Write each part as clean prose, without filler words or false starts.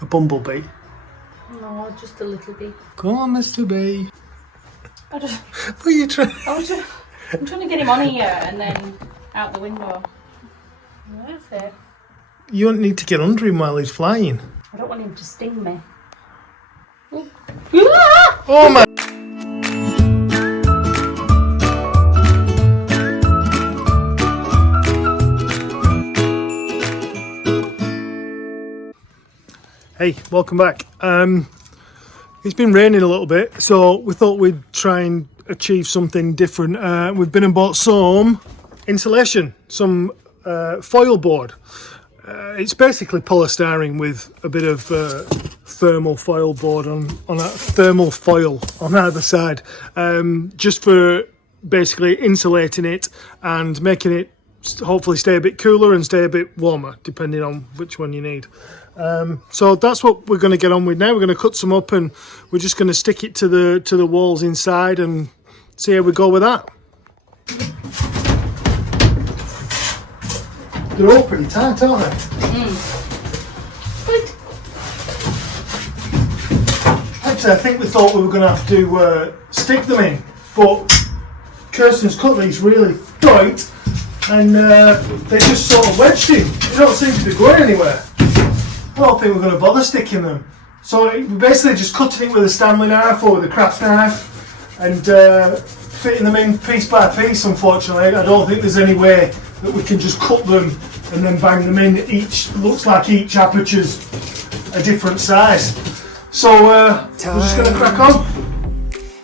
A bumblebee? No, just a little bit. Come on, Mr. B. What are you trying? I'm trying to get him on here and then out the window. That's it. You don't need to get under him while he's flying. I don't want him to sting me. Oh my! Hey, welcome back. It's been raining a little bit, so we thought we'd try and achieve something different. We've been and bought some insulation, some Foilboard. It's basically polystyrene with a bit of thermal foil board on a thermal foil on either side, just for basically insulating it and making it hopefully stay a bit cooler and stay a bit warmer, depending on which one you need. So that's what we're going to get on with now. We're going to cut some up and we're just going to stick it to the walls inside and see how we go with that. They're all pretty tight, aren't they? Good. Actually, I think we thought we were going to have to stick them in, but Kirsten's cut these really tight and they just sort of wedged in. They don't seem to be going anywhere. I don't think we're going to bother sticking them. So we're basically just cutting it with a Stanley knife or with a craft knife and fitting them in piece by piece. Unfortunately, I don't think there's any way that we can just cut them and then bang them in. Each looks like each aperture's a different size. So we're just going to crack on.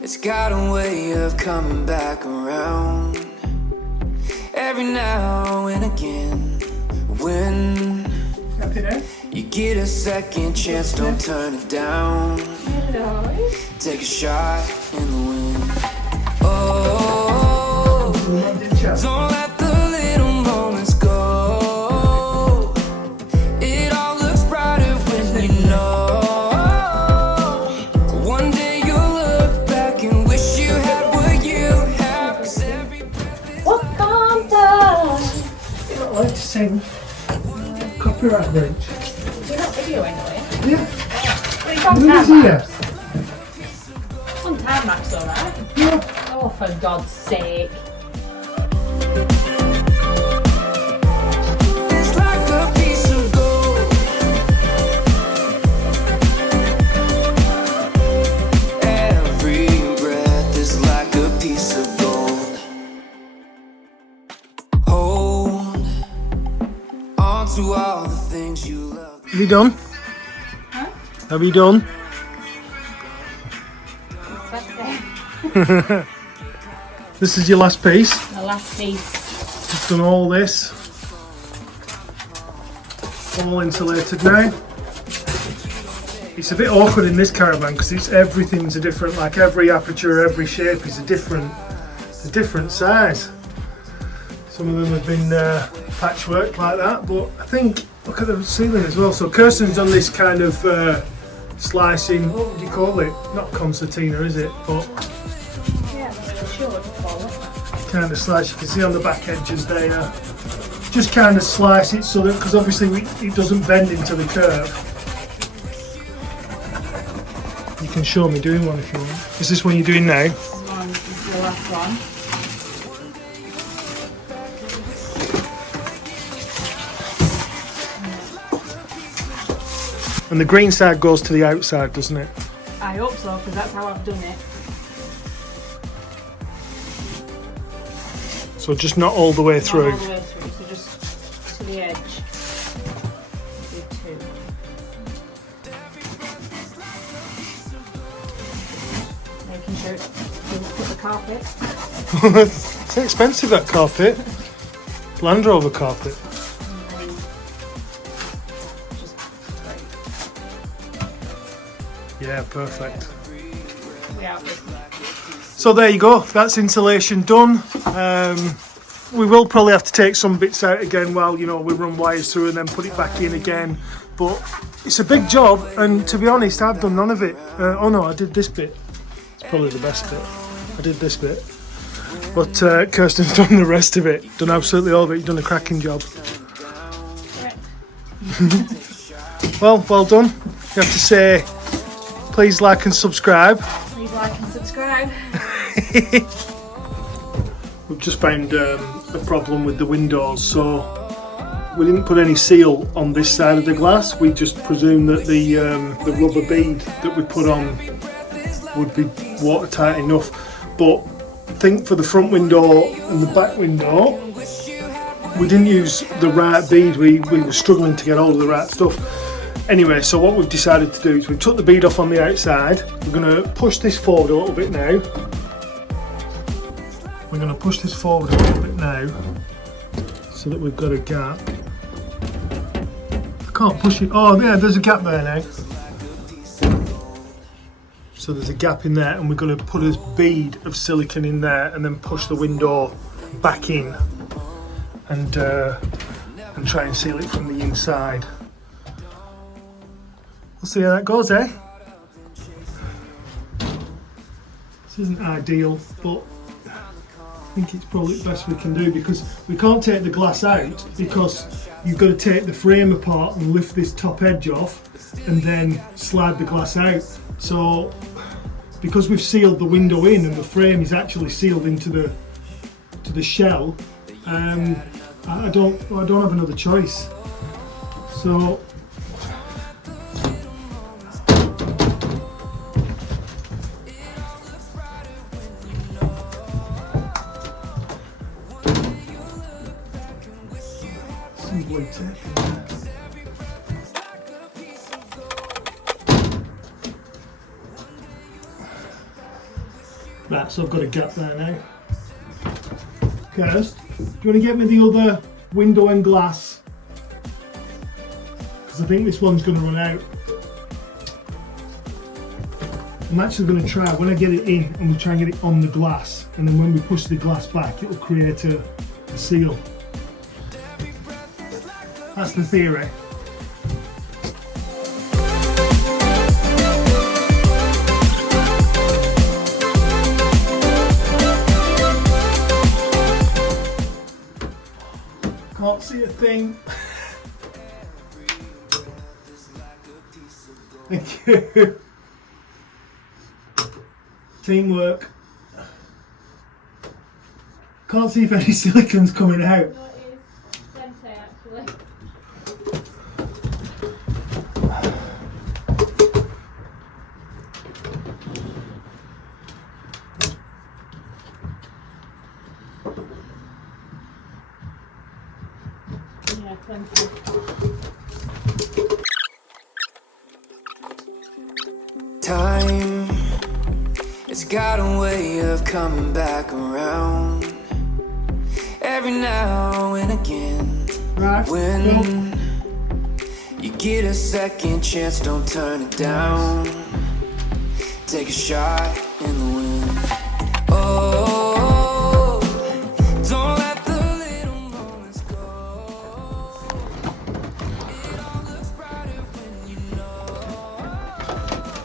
It's got a way of coming back around every now and again. When Happy now? you get a second chance, don't turn it down. Hello. Take a shot in the wind. Oh, don't let the little moments go. It all looks brighter when you know. One day you'll look back and wish you had what you have. 'Cause every breath is Welcome down. You're not allowed to sing. Copyright breach. You're not videoing, are Yeah. we? It's on Who is time here? lapse. On time lapse, alright? Yeah. Oh, for God's sake. It's like a piece of gold. Every breath is like a piece of gold. Hold on to all the things you love. Have you done? Huh? Have you done? That's it. This is your last piece. The last piece. You've done all this. All insulated now. It's a bit awkward in this Caravan because everything's a different, like every aperture, every shape is a different size. Some of them have been patchwork like that, but I think, look at the ceiling as well. So Kirsten's done this kind of slicing, what would you call it? Not concertina, is it? But Yeah, that's sure what to call it. kind of slice. You can see on the back edges there. Just kind of slice it so that, because obviously it doesn't bend into the curve. You can show me doing one if you want. Is this one you're doing now? This is the last one. And the green side goes to the outside, doesn't it? I hope so, because that's how I've done it. So just not all the way through. Not all the way through, so just to the edge. Do two. Making sure it doesn't put the carpet. It's expensive, that carpet. Land Rover carpet. And then just like, Yeah, perfect. yeah, So there you go, that's insulation done. We will probably have to take some bits out again while, you know, we run wires through and then put it back in again. But it's a big job, and to be honest, I've done none of it. Oh no, I did this bit. It's probably the best bit. I did this bit. But Kirsten's done the rest of it. Done absolutely all of it. You've done a cracking job. Well done. You have to say, please like and subscribe. Please like and subscribe. We've just found a problem with the windows, so we didn't put any seal on this side of the glass. We just presumed that the rubber bead that we put on would be watertight enough. But I think for the front window and the back window, we didn't use the right bead. We were struggling to get hold of the right stuff. Anyway, so what we've decided to do is we took the bead off on the outside. We're going to push this forward a little bit now. We're going to push this forward a little bit now so that we've got a gap. I can't push it. Oh yeah, there's a gap there now. So there's a gap in there, and we're going to put a bead of silicone in there and then push the window back in and try and seal it from the inside. We'll see how that goes, eh? This isn't ideal, but I think it's probably the best we can do, because we can't take the glass out, because you've got to take the frame apart and lift this top edge off and then slide the glass out. So because we've sealed the window in and the frame is actually sealed into the shell, I don't have another choice. So right, so I've got a gap there now. Kirsten, do you want to get me the other window and glass? Because I think this one's going to run out. I'm actually going to try, when I get it in, I'm going to try and get it on the glass, and then when we push the glass back, it'll create a seal. That's the theory. Can't see a thing. Thank you. Teamwork. Can't see if any silicone's coming out. Time, it's got a way of coming back around every now and again. Right. When you get a second chance, don't turn it down. Take a shot in the wind. Oh, don't let the little moments go. It all looks brighter when you know.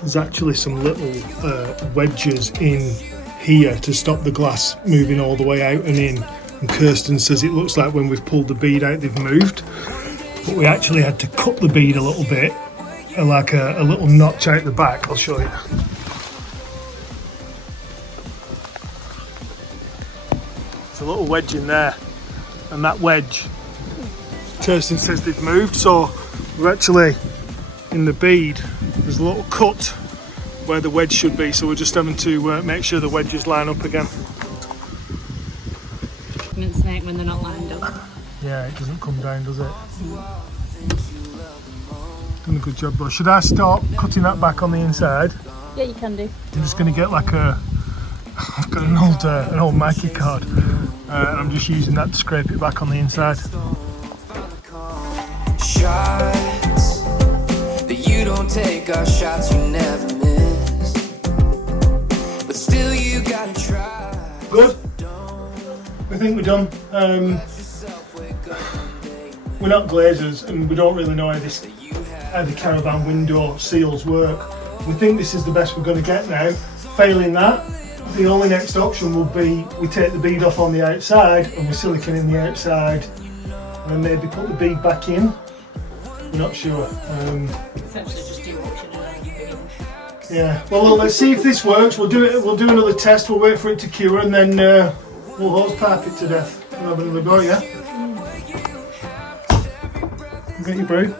There's actually some little wedges in here to stop the glass moving all the way out and in. And Kirsten says it looks like when we've pulled the bead out they've moved, but we actually had to cut the bead a little bit, like a little notch out the back. I'll show you. There's a little wedge in there, and that wedge, Kirsten says they've moved, so we're actually in the bead. There's a little cut where the wedge should be, so we're just having to make sure the wedges line up again. Snake when they're not lined up. Yeah, it doesn't come down, does it? Done a good job, though. Should I start cutting that back on the inside? Yeah, you can do. I'm just going to get like I've got an old Mikey card, and I'm just using that to scrape it back on the inside. Shots that you don't take are shots you never miss, but still you gotta try. Good. I think we're done. We're not glazers, and we don't really know how the Caravan window seals work. We think this is the best we're going to get now. Failing that, the only next option will be we take the bead off on the outside and we silicone in the outside, and then maybe put the bead back in. Not sure. Essentially just do what you do. Yeah. Well, let's see if this works. We'll do it. We'll do another test. We'll wait for it to cure, and then we'll hose pipe it to death and have another go. Yeah. Get your brew.